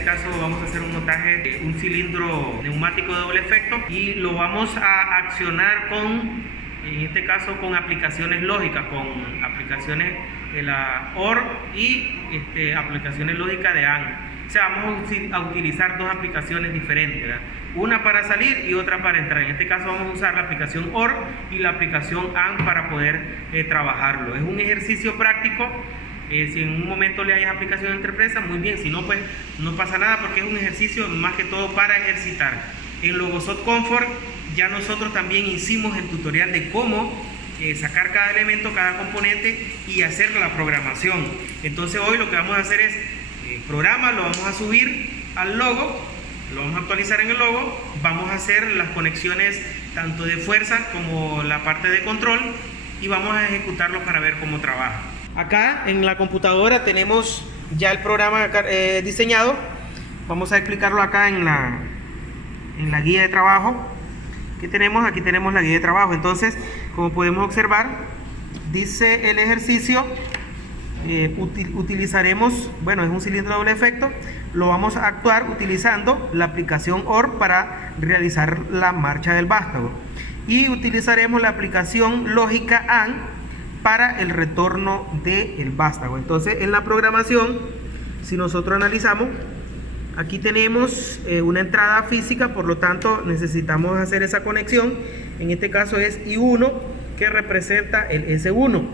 este caso vamos a hacer un montaje de un cilindro neumático de doble efecto y lo vamos a accionar con, en este caso, con aplicaciones lógicas, con aplicaciones de la OR y aplicaciones lógicas de AND. O sea, vamos a utilizar dos aplicaciones diferentes, ¿verdad? Una para salir y otra para entrar. En este caso vamos a usar la aplicación OR y la aplicación AND para poder trabajarlo. Es un ejercicio práctico. Si en un momento le hay aplicación entre empresas, muy bien. Si no, pues no pasa nada, porque es un ejercicio más que todo para ejercitar. En Logosoft Comfort ya nosotros también hicimos el tutorial de cómo sacar cada elemento, cada componente y hacer la programación. Entonces hoy lo que vamos a hacer es programa, lo vamos a subir al logo, lo vamos a actualizar en el logo, vamos a hacer las conexiones tanto de fuerza como la parte de control y vamos a ejecutarlo para ver cómo trabaja. Acá en la computadora tenemos ya el programa diseñado. Vamos a explicarlo acá en la guía de trabajo que tenemos. Aquí tenemos la guía de trabajo. Entonces, como podemos observar, dice el ejercicio, utilizaremos, bueno, es un cilindro de doble efecto, lo vamos a actuar utilizando la aplicación OR para realizar la marcha del vástago y utilizaremos la aplicación lógica AND para el retorno del vástago. Entonces, en la programación, si nosotros analizamos, aquí tenemos una entrada física, por lo tanto necesitamos hacer esa conexión. En este caso es I1, que representa el S1.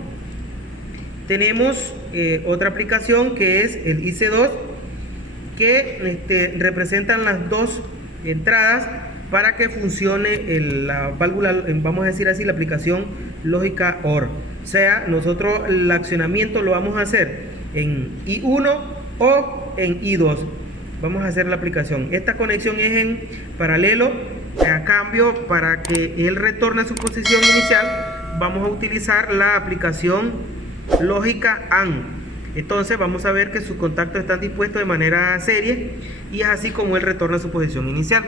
Tenemos otra aplicación que es el IC2, que representan las dos entradas para que funcione la válvula, vamos a decir así, la aplicación lógica OR. O sea, nosotros el accionamiento lo vamos a hacer en I1 o en I2. Vamos a hacer la aplicación. Esta conexión es en paralelo. A cambio, para que él retorne a su posición inicial, vamos a utilizar la aplicación lógica AND. Entonces vamos a ver que sus contactos están dispuestos de manera serie y es así como él retorna a su posición inicial.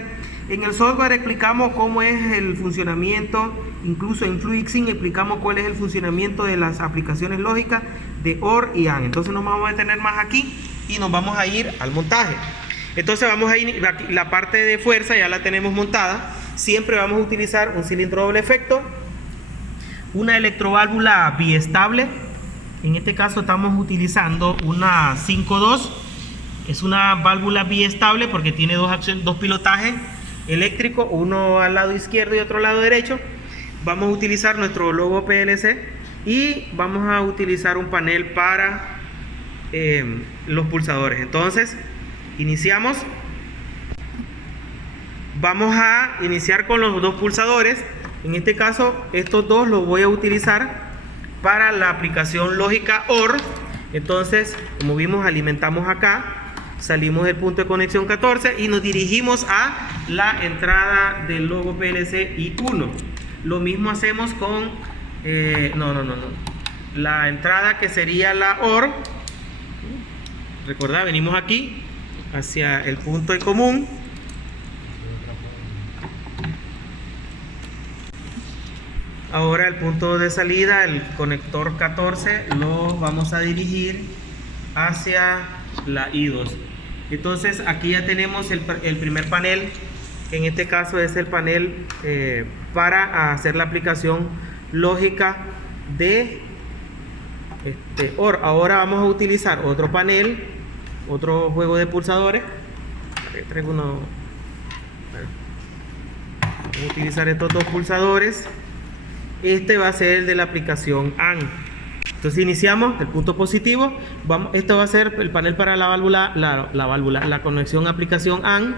En el software explicamos cómo es el funcionamiento, incluso en FluidSync explicamos cuál es el funcionamiento de las aplicaciones lógicas de OR y AND. Entonces nos vamos a detener más aquí y nos vamos a ir al montaje. Entonces vamos a ir, la parte de fuerza ya la tenemos montada. Siempre vamos a utilizar un cilindro doble efecto, una electroválvula biestable. En este caso estamos utilizando una 5.2. Es una válvula biestable porque tiene dos pilotajes eléctricos, uno al lado izquierdo y otro al lado derecho. Vamos a utilizar nuestro logo PLC y vamos a utilizar un panel para los pulsadores. Entonces iniciamos. Vamos a iniciar con los dos pulsadores. En este caso estos dos los voy a utilizar para la aplicación lógica OR. Entonces, como vimos, alimentamos acá, salimos del punto de conexión 14 y nos dirigimos a la entrada del logo PLC I1. Lo mismo hacemos con la entrada que sería la OR. Recordad, venimos aquí hacia el punto en común. Ahora el punto de salida, el conector 14, lo vamos a dirigir hacia la I2. Entonces aquí ya tenemos el primer panel, que en este caso es el panel para hacer la aplicación lógica de OR. Ahora vamos a utilizar otro panel, otro juego de pulsadores. Traigo uno. Vamos a utilizar estos dos pulsadores. Este va a ser el de la aplicación AND. Entonces iniciamos el punto positivo. Esto va a ser el panel para la válvula, la conexión aplicación AND.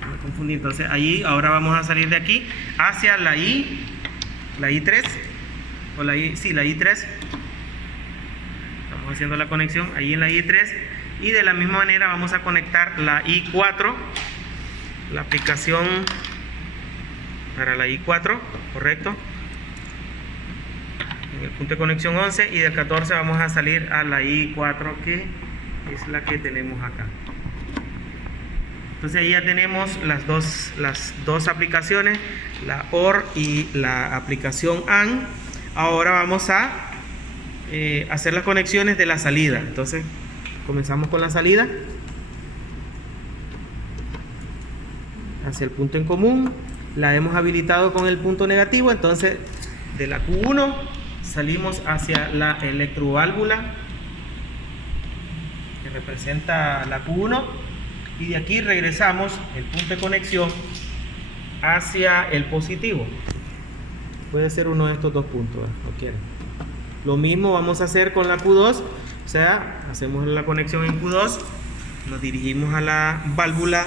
No me confundí. Entonces ahí ahora vamos a salir de aquí hacia la I3 o la I3. Estamos haciendo la conexión ahí en la I3 y de la misma manera vamos a conectar la I4, la aplicación para la I4, correcto. En el punto de conexión 11 y del 14 vamos a salir a la I4, que es la que tenemos acá. Entonces ahí ya tenemos las dos aplicaciones, la OR y la aplicación AND. Ahora vamos a hacer las conexiones de la salida. Entonces comenzamos con la salida. hacia el punto en común, la hemos habilitado con el punto negativo, entonces de la Q1 salimos hacia la electroválvula que representa la Q1 y de aquí regresamos el punto de conexión hacia el positivo. Puede ser uno de estos dos puntos, no quieren. Lo mismo vamos a hacer con la Q2, o sea, hacemos la conexión en Q2, nos dirigimos a la válvula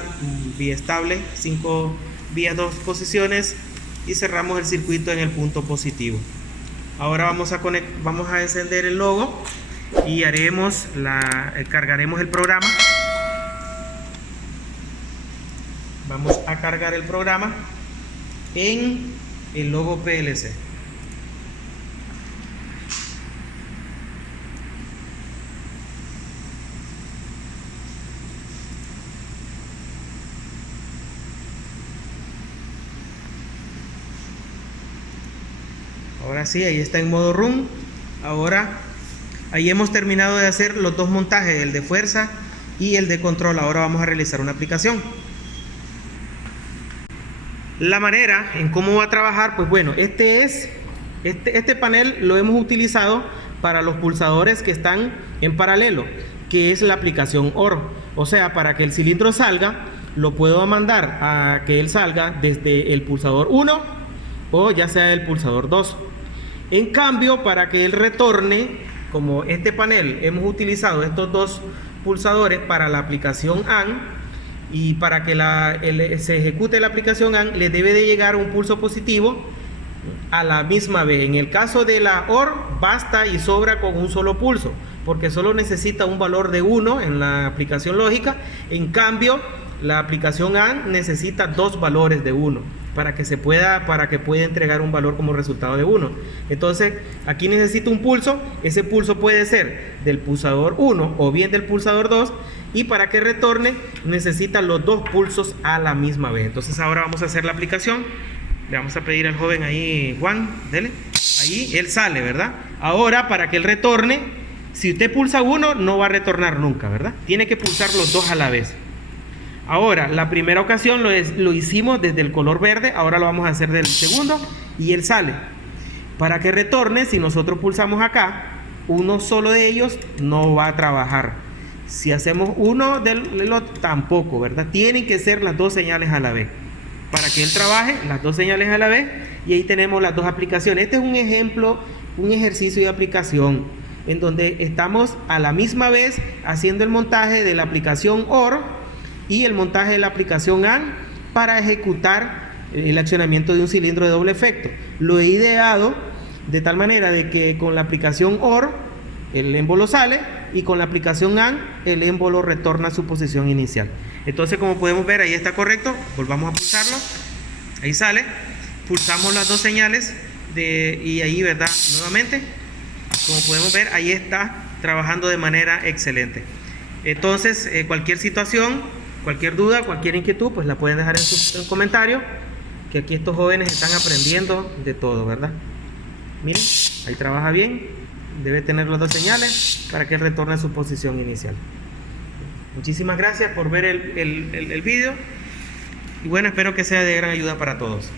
vía estable, 5 vías 2 posiciones y cerramos el circuito en el punto positivo. Ahora vamos a encender el logo y cargaremos el programa. Vamos a cargar el programa en el logo PLC. Ahora sí, ahí está en modo run. Ahora, ahí hemos terminado de hacer los dos montajes, el de fuerza y el de control. Ahora vamos a realizar una aplicación. La manera en cómo va a trabajar, pues bueno, este panel lo hemos utilizado para los pulsadores que están en paralelo, que es la aplicación OR. O sea, para que el cilindro salga, lo puedo mandar a que él salga desde el pulsador 1 o ya sea el pulsador 2. En cambio, para que él retorne, como este panel hemos utilizado estos dos pulsadores para la aplicación AND, y para que se ejecute la aplicación AND le debe de llegar un pulso positivo a la misma vez. En el caso de la OR basta y sobra con un solo pulso, porque solo necesita un valor de 1 en la aplicación lógica. En cambio, la aplicación AND necesita dos valores de 1 para que pueda entregar un valor como resultado de 1. Entonces, aquí necesito un pulso. Ese pulso puede ser del pulsador 1 o bien del pulsador 2, y para que retorne necesita los dos pulsos a la misma vez. Entonces ahora vamos a hacer la aplicación. Le vamos a pedir al joven ahí, Juan, dele. Ahí él sale, ¿verdad? Ahora, para que él retorne, si usted pulsa 1 no va a retornar nunca, ¿verdad? Tiene que pulsar los dos a la vez. Ahora, la primera ocasión lo hicimos desde el color verde, ahora lo vamos a hacer del segundo y él sale. Para que retorne, si nosotros pulsamos acá, uno solo de ellos no va a trabajar. Si hacemos uno del otro, tampoco, ¿verdad? Tienen que ser las dos señales a la vez. Para que él trabaje, las dos señales a la vez, y ahí tenemos las dos aplicaciones. Este es un ejemplo, un ejercicio de aplicación, en donde estamos a la misma vez haciendo el montaje de la aplicación OR y el montaje de la aplicación AND para ejecutar el accionamiento de un cilindro de doble efecto. Lo he ideado de tal manera de que con la aplicación OR el émbolo sale y con la aplicación AND el émbolo retorna a su posición inicial. Entonces, como podemos ver, ahí está correcto. Volvamos a pulsarlo. Ahí sale. Pulsamos las dos señales y ahí, ¿verdad? Nuevamente, como podemos ver, ahí está trabajando de manera excelente. Entonces, cualquier situación, cualquier duda, cualquier inquietud, pues la pueden dejar en comentarios, que aquí estos jóvenes están aprendiendo de todo, ¿verdad? Miren, ahí trabaja bien. Debe tener las dos señales para que él retorne a su posición inicial. Muchísimas gracias por ver el vídeo. Y bueno, espero que sea de gran ayuda para todos.